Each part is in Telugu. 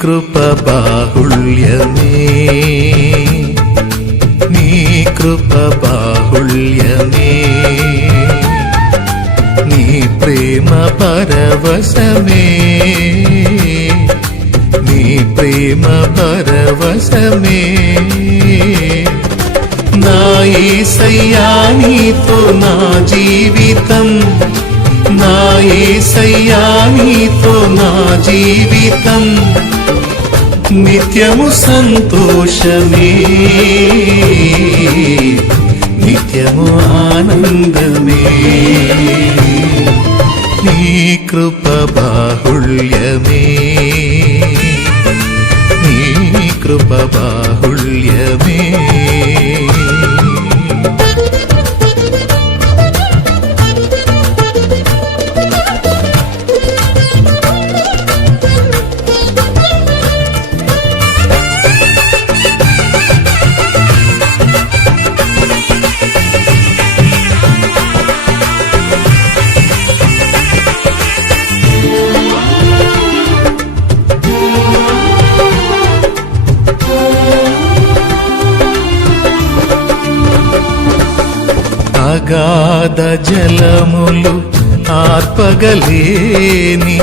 కృప బాహుళ్యమే నీ కృప బాహుళ్యమే నీ ప్రేమ పరవశమే నీ ప్రేమ పరవశమే నా ఏసయ్యా నీతో నా జీవితం నా ఏసయ్యా నీతో నా జీవితం నిత్యము సంతోషమే నిత్యము ఆనందమే నీ కృప బాహుళ్యమే నీ కృప బాహుళ్యమే అగాధ జలములు ఆర్పగలేని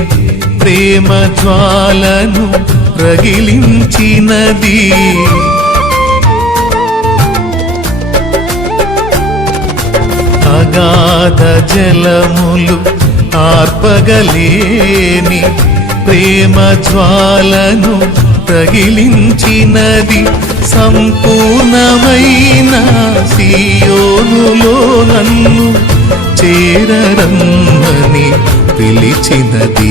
ప్రేమ జ్వాలను రగిలించినది. అగాధ జలములు ఆర్పగలేని ప్రేమ జ్వాలను రగిలించినది సంపూర్ణమైన సీయోనులో నన్ను చేరరమ్మని పిలిచినది.